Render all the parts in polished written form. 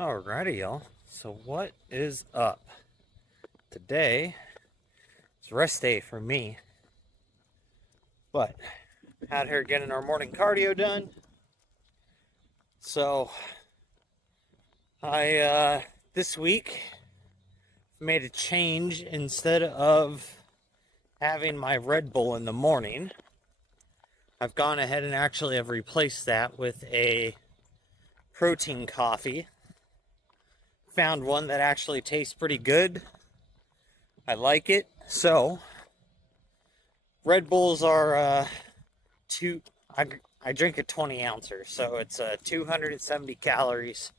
Alrighty, y'all. So, what is up? Today is rest day for me, but out here getting our morning cardio done. So, I this week made a change. Instead of having my Red Bull in the morning, I've gone ahead and actually have replaced that with a protein coffee. Found one that actually tastes pretty good. I like it. So, Red Bulls are two. I drink a 20 ouncer, so it's 270 calories,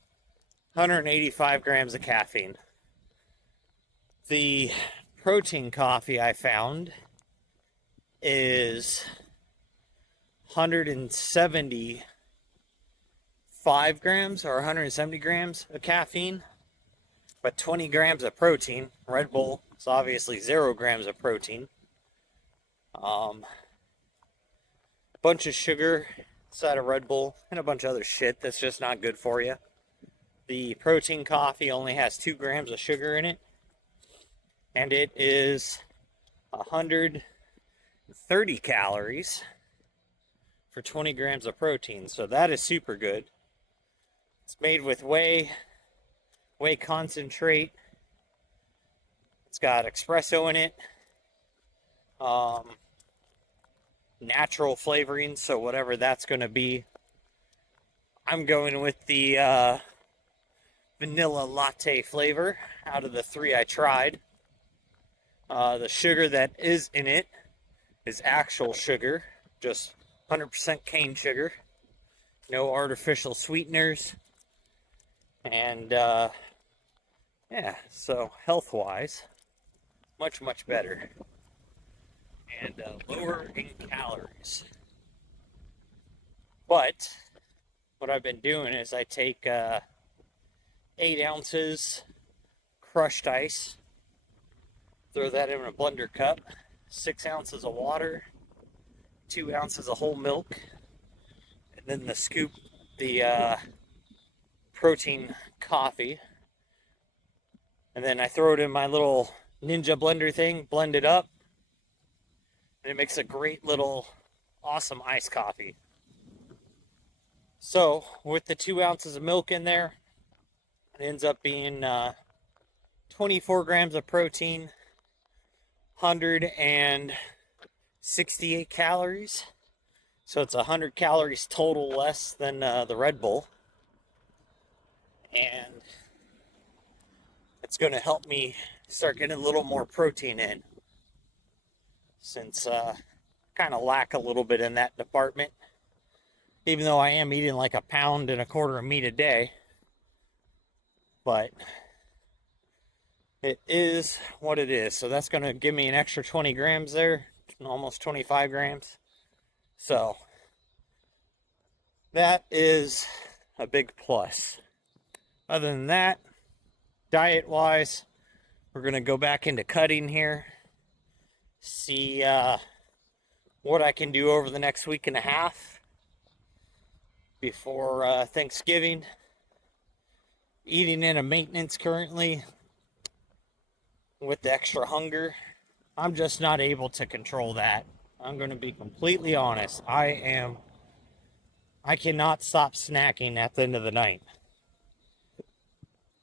185 grams of caffeine. The protein coffee I found is 175 grams or 170 grams of caffeine, but 20 grams of protein. Red Bull is obviously 0 grams of protein. Bunch of sugar inside of Red Bull and a bunch of other shit that's just not good for you. The protein coffee only has 2 grams of sugar in it, and it is 130 calories for 20 grams of protein. So that is super good. It's made with whey concentrate. It's got espresso in it. Natural flavoring, so whatever that's going to be. I'm going with the vanilla latte flavor out of the 3 I tried. The sugar that is in it is actual sugar, just 100% cane sugar, no artificial sweeteners, and yeah, so health-wise, much better. And lower in calories. But what I've been doing is I take 8 ounces crushed ice, throw that in a blender cup, 6 ounces of water, 2 ounces of whole milk, and then the protein coffee. And then I throw it in my little Ninja blender thing, blend it up, and it makes a great little awesome iced coffee. So with the 2 ounces of milk in there, it ends up being 24 grams of protein, 168 calories. So it's 100 calories total less than the Red Bull. And it's going to help me start getting a little more protein in, since kind of lack a little bit in that department, even though I am eating like 1.25 pounds of meat a day. But it is what it is. So that's going to give me an extra 20 grams there, almost 25 grams. So that is a big plus. Other than that, diet wise, we're going to go back into cutting here, see what I can do over the next week and a half before Thanksgiving. Eating in a maintenance currently with the extra hunger. I'm just not able to control that. I'm going to be completely honest. I cannot stop snacking at the end of the night.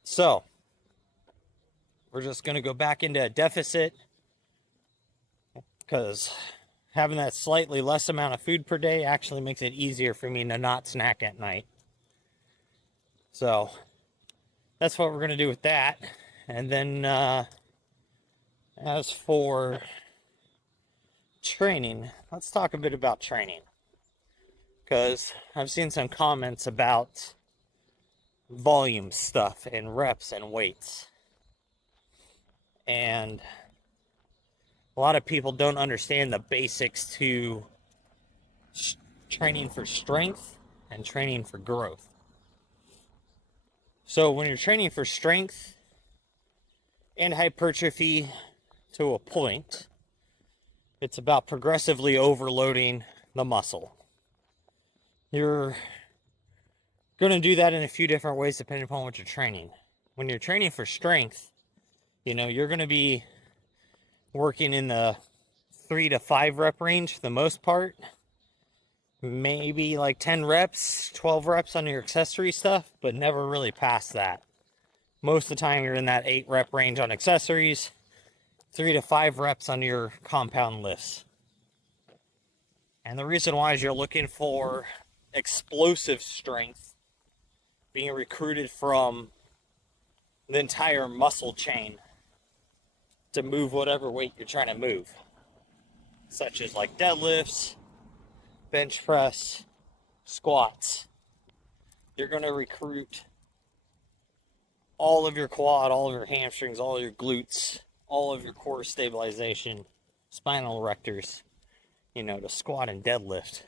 So, we're just going to go back into a deficit, because having that slightly less amount of food per day actually makes it easier for me to not snack at night. So that's what we're going to do with that. And then as for training, let's talk a bit about training, because I've seen some comments about volume stuff and reps and weights. And a lot of people don't understand the basics to training for strength and training for growth. So when you're training for strength and hypertrophy to a point, it's about progressively overloading the muscle. You're Going to do that in a few different ways depending upon what you're training. When you're training for strength, you're going to be working in the 3 to 5 rep range for the most part. Maybe like 10 reps, 12 reps on your accessory stuff, but never really past that. Most of the time you're in that 8 rep range on accessories, 3 to 5 reps on your compound lifts. And the reason why is you're looking for explosive strength being recruited from the entire muscle chain to move whatever weight you're trying to move, such as like deadlifts, bench press, squats. You're going to recruit all of your quad, all of your hamstrings, all of your glutes, all of your core stabilization, spinal erectors, to squat and deadlift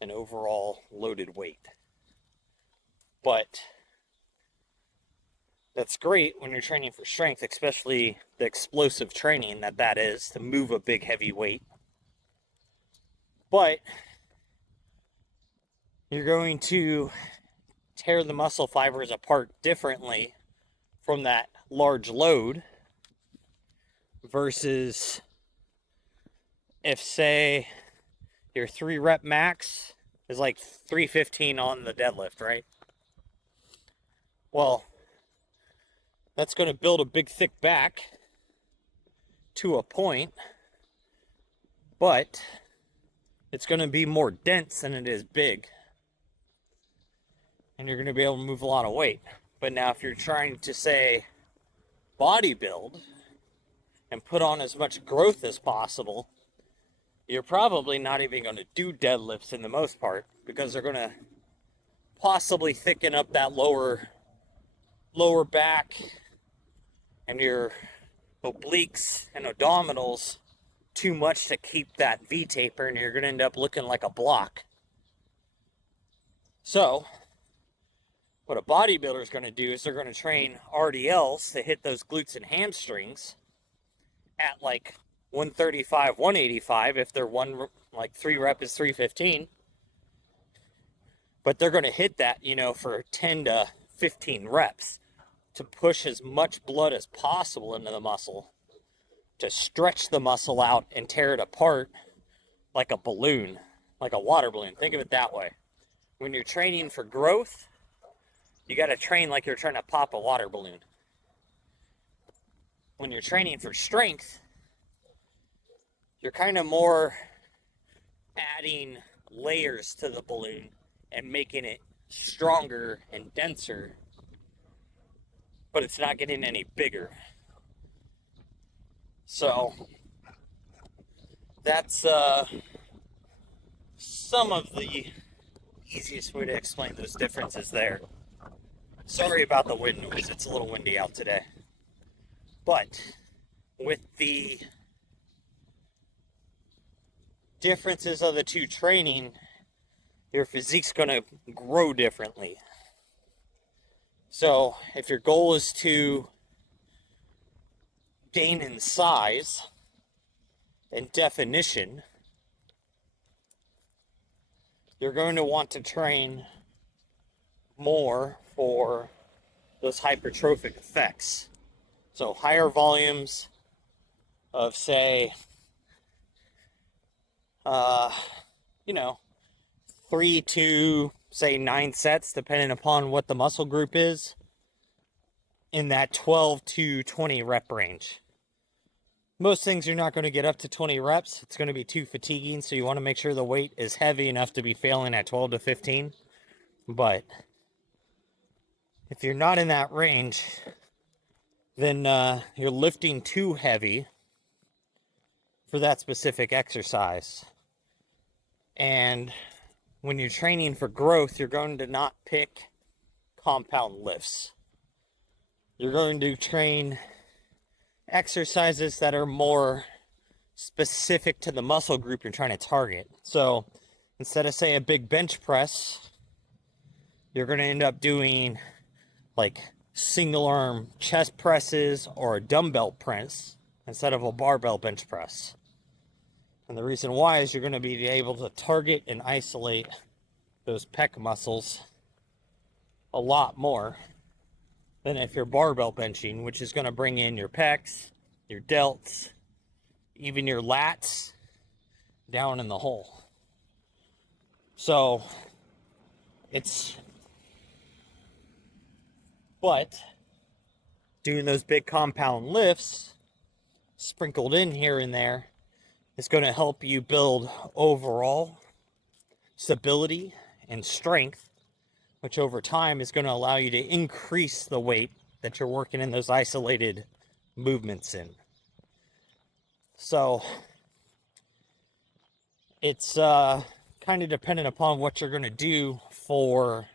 an overall loaded weight. But that's great when you're training for strength, especially the explosive training that is, to move a big heavy weight. But you're going to tear the muscle fibers apart differently from that large load versus if, say, your 3 rep max is like 315 on the deadlift, right? Well, that's going to build a big thick back to a point, but it's going to be more dense than it is big. And you're going to be able to move a lot of weight. But now if you're trying to, say, bodybuild and put on as much growth as possible, you're probably not even going to do deadlifts in the most part, because they're going to possibly thicken up that lower back and your obliques and abdominals too much to keep that V-taper, and you're going to end up looking like a block. So what a bodybuilder is going to do is they're going to train RDLs to hit those glutes and hamstrings at like 135, 185 if they're 3 rep is 315. But they're going to hit that, for 10 to 15 reps to push as much blood as possible into the muscle, to stretch the muscle out and tear it apart like a balloon, like a water balloon. Think of it that way. When you're training for growth, you got to train like you're trying to pop a water balloon. When you're training for strength, you're kind of more adding layers to the balloon and making it stronger and denser, but it's not getting any bigger. So that's some of the easiest way to explain those differences there. Sorry about the wind noise, it's a little windy out today. But with the differences of the two training, your physique's going to grow differently. So if your goal is to gain in size and definition, you're going to want to train more for those hypertrophic effects. So higher volumes of, say, 3 to, say, 9 sets, depending upon what the muscle group is, in that 12 to 20 rep range. Most things you're not going to get up to 20 reps. It's going to be too fatiguing, so you want to make sure the weight is heavy enough to be failing at 12 to 15. But if you're not in that range, then you're lifting too heavy for that specific exercise. And when you're training for growth, you're going to not pick compound lifts. You're going to train exercises that are more specific to the muscle group you're trying to target. So instead of, say, a big bench press, you're going to end up doing like single arm chest presses or a dumbbell press instead of a barbell bench press. And the reason why is you're going to be able to target and isolate those pec muscles a lot more than if you're barbell benching, which is going to bring in your pecs, your delts, even your lats down in the hole. So but doing those big compound lifts sprinkled in here and there is going to help you build overall stability and strength, which over time is going to allow you to increase the weight that you're working in those isolated movements in. So it's kind of dependent upon what you're going to do for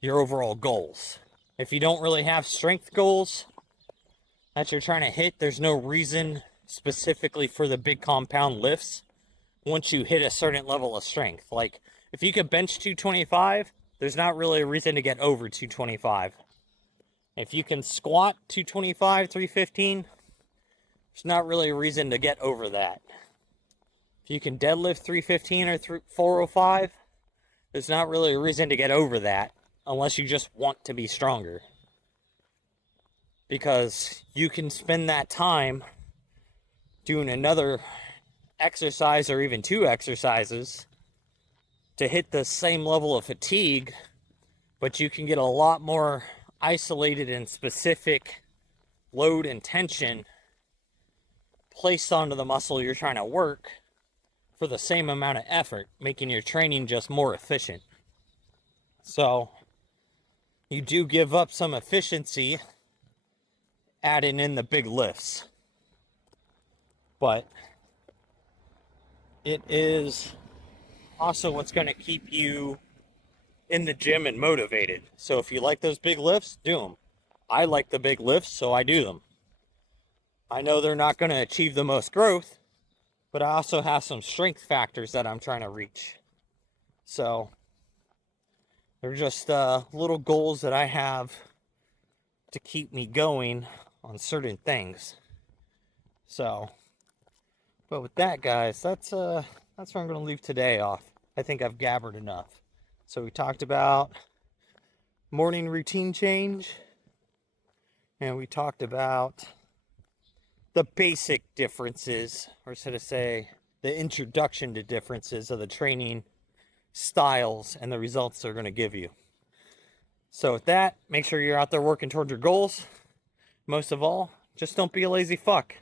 your overall goals. If you don't really have strength goals that you're trying to hit, there's no reason specifically for the big compound lifts once you hit a certain level of strength. Like if you could bench 225, there's not really a reason to get over 225. If you can squat 225, 315, there's not really a reason to get over that. If you can deadlift 315 or 405, there's not really a reason to get over that unless you just want to be stronger. Because you can spend that time doing another exercise or even two exercises to hit the same level of fatigue, but you can get a lot more isolated and specific load and tension placed onto the muscle you're trying to work for the same amount of effort, making your training just more efficient. So you do give up some efficiency adding in the big lifts, but it is also what's going to keep you in the gym and motivated. So if you like those big lifts, do them. I like the big lifts, so I do them. I know they're not going to achieve the most growth, but I also have some strength factors that I'm trying to reach. So they're just little goals that I have to keep me going on certain things. So, but with that, guys, that's where I'm going to leave today off. I think I've gabbered enough. So we talked about morning routine change, and we talked about the basic differences, or should I say, the introduction to differences of the training styles and the results they're going to give you. So with that, make sure you're out there working towards your goals. Most of all, just don't be a lazy fuck.